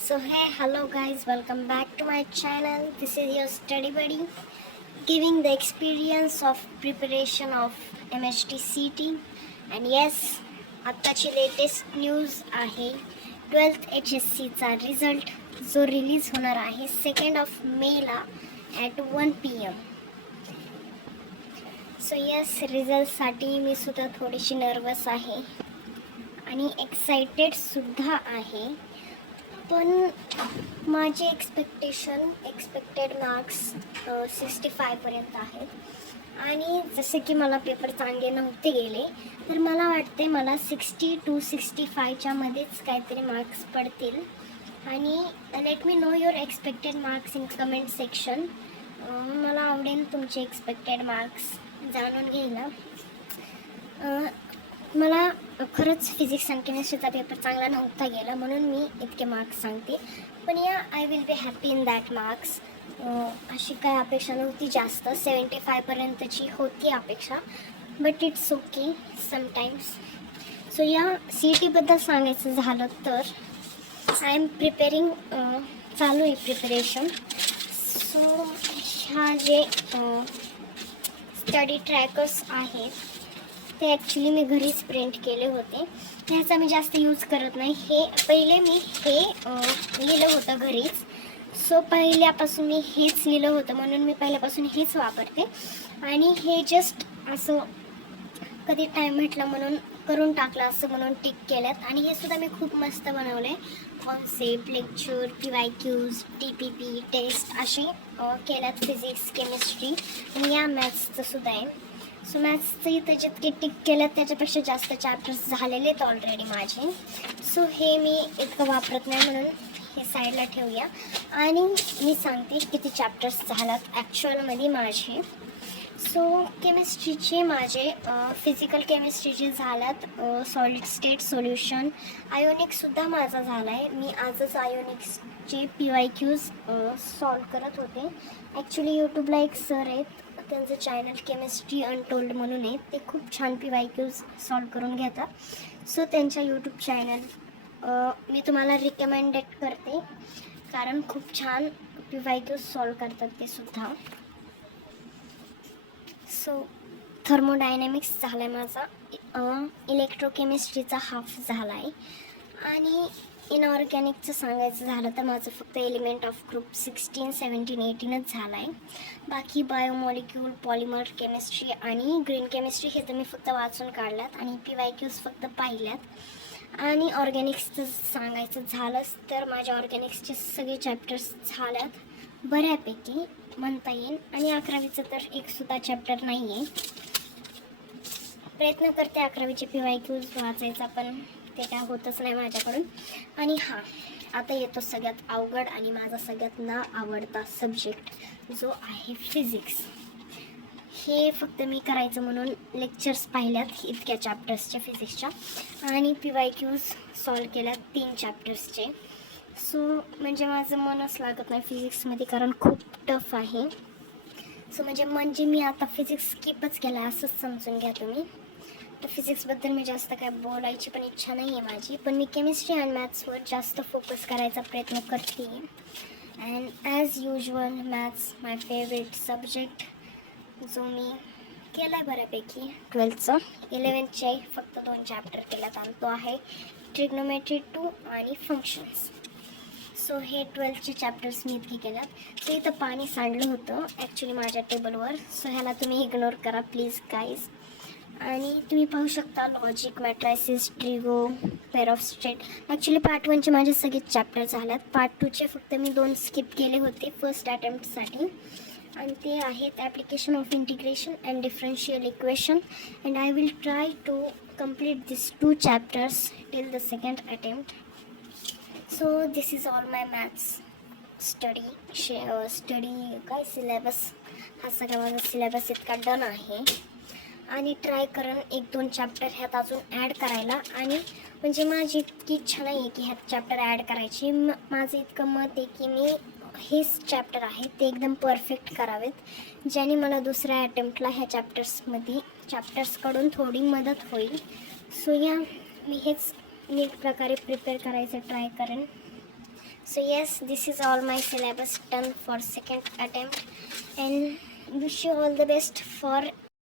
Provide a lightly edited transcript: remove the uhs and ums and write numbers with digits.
So hey, hello guys, welcome back to my channel. This is your study buddy giving the experience of preparation of MHT and yes, आत्ताची latest news आहे 12th HSCचा result जो release होणार आहे 2nd of मेला at 1 PM. So yes, रिझल्टसाठी मी सुद्धा थोडीशी nervous आहे आणि एक्साइटेडसुद्धा आहे. पण माझे एक्सपेक्टेड मार्क्स 65पर्यंत आहेत आणि जसे की मला पेपर चांगले नव्हते गेले तर मला वाटते मला 60 to 65च्या मध्येच काहीतरी मार्क्स पडतील. आणि let me know your expected marks in comment section. मला आवडेल तुमचे एक्सपेक्टेड मार्क्स जाणून घ्यायला. मला खरंच फिजिक्स आणि केमिस्ट्रीचा पेपर चांगला नव्हता गेला म्हणून मी इतके मार्क्स सांगते. पण I will be happy in that marks. अशी काय अपेक्षा नव्हती जास्त, 75पर्यंतची होती अपेक्षा, but it's okay sometimes. So CETबद्दल सांगायचं झालं तर आय एम प्रिपेरिंग, चालू आहे प्रिपरेशन. सो ह्या जे स्टडी ट्रॅकर्स आहेत ते ॲक्च्युली मी घरीच प्रिंट केले होते. ह्याचा मी जास्त यूज करत नाही. पहिले मी लिहिलं होतं घरीच. सो पहिल्यापासून मी हेच लिहिलं होतं म्हणून मी पहिल्यापासून हेच वापरते. आणि हे जस्ट असं कधी टाईम भेटला म्हणून करून टाकलं असं म्हणून टिक केल्यात. आणि हे सुद्धा मी खूप मस्त बनवलं आहे. Concept, lecture, PYQs, TPP, test असे केल्यात. फिजिक्स, केमिस्ट्री आणि मॅथ्सचं सुद्धा आहे. सो मॅथ्सचं इथं जितके टिक केलं त्याच्यापेक्षा जास्त चॅप्टर्स झालेले आहेत ऑलरेडी माझे. सो हे मी इतकं वापरत नाही म्हणून हे साईडला ठेवूया. आणि मी सांगते किती चॅप्टर्स झाल्यात ॲक्च्युअलमध्ये माझे. सो केमिस्ट्रीचे माझे फिजिकल केमिस्ट्रीचे झाल्यात सॉलिड स्टेट सोल्युशन. आयोनिक्ससुद्धा माझा झाला आहे. मी आजच आयोनिक्सचे PYQs सॉल्व करत होते. ॲक्च्युली यूट्यूबला एक सर आहेत, त्यांचं चॅनल केमिस्ट्री अनटोल्ड म्हणून आहे. ते खूप छान PYQs सॉल्व करून घेतात. सो त्यांच्या यूट्यूब चॅनल मी तुम्हाला रिकमेंडेड करते कारण खूप छान PYQs सॉल्व करतात ते सुद्धा. सो थर्मोडायनॅमिक्स झाला आहे माझा. इलेक्ट्रोकेमिस्ट्रीचा हाफ झाला आहे. आणि इनऑर्गॅनिकचं सांगायचं झालं तर माझं फक्त एलिमेंट ऑफ ग्रुप 16, 17, 18च झाला आहे. बाकी बायोमॉलिक्यूल, पॉलिमर केमिस्ट्री आणि ग्रीन केमिस्ट्री हे तर मी फक्त वाचून काढल्यात आणि PYQs फक्त पाहिल्यात. आणि ऑर्गॅनिक्सचं सांगायचं झालंच तर माझ्या ऑर्गॅनिक्सचे सगळे चॅप्टर्स झाल्यात बऱ्यापैकी म्हणता येईल. आणि 11वीचं तर एकसुद्धा चॅप्टर नाही आहे. प्रयत्न करते 11वीचे PYQs वाचायचा पण ते काय होतच नाही माझ्याकडून. आणि आता येतो सगळ्यात अवघड आणि माझा सगळ्यात ना आवडता सब्जेक्ट जो आहे फिजिक्स. हे फक्त मी करायचं म्हणून लेक्चर्स पाहिल्यात इतक्या चॅप्टर्सच्या फिजिक्सच्या आणि PYQs सॉल्व केल्यात 3 चॅप्टर्सचे. सो म्हणजे माझं मनच लागत नाही फिजिक्समध्ये कारण खूप टफ आहे. सो म्हणजे मी आता फिजिक्स स्किपच केला असंच समजून घ्या तुम्ही. तर फिजिक्सबद्दल मी जास्त काय बोलायची पण इच्छा नाही आहे माझी. पण मी केमिस्ट्री आणि मॅथ्सवर जास्त फोकस करायचा प्रयत्न करते. And as usual maths my favourite subject जो मी केला आहे बऱ्यापैकी 12चं. 11चे फक्त 2 चॅप्टर केल्यात आणि तो आहे ट्रिग्नोमेट्री 2 आणि फंक्शन्स. सो हे 12चे चॅप्टर्स मी इतके केल्यात. सो इथं पाणी सांडलं होतं ॲक्च्युली माझ्या टेबलवर. सो ह्याला तुम्ही इग्नोर करा प्लीज गाईज. आणि तुम्ही पाहू शकता logic, matrices, trigo, pair of state. Actually part 1चे माझे सगळेच चॅप्टर झाल्यात. पार्ट 2चे फक्त मी 2 स्किप केले होते फर्स्ट अटेम्प्टसाठी आणि ते आहेत application of integration and differential equation. And I will try to complete this 2 chapters till the second attempt. So this is all my maths study काय सिलेबस. हा सगळा माझा सिलेबस इतका डन आहे. आणि ट्राय करून 1-2 चॅप्टर ह्यात अजून ॲड करायला. आणि म्हणजे माझी इतकी इच्छा नाही आहे की ह्यात चॅप्टर ॲड करायची. माझं इतकं मत आहे की मी हेच चॅप्टर आहे ते एकदम परफेक्ट करावेत ज्याने मला दुसऱ्या अटेम्प्टला ह्या चॅप्टर्सकडून थोडी मदत होईल. सो मी हेच नीट प्रकारे प्रिपेअर करायचं ट्राय करेन. So yes, this is all my syllabus done for second attempt, and wish you all the best for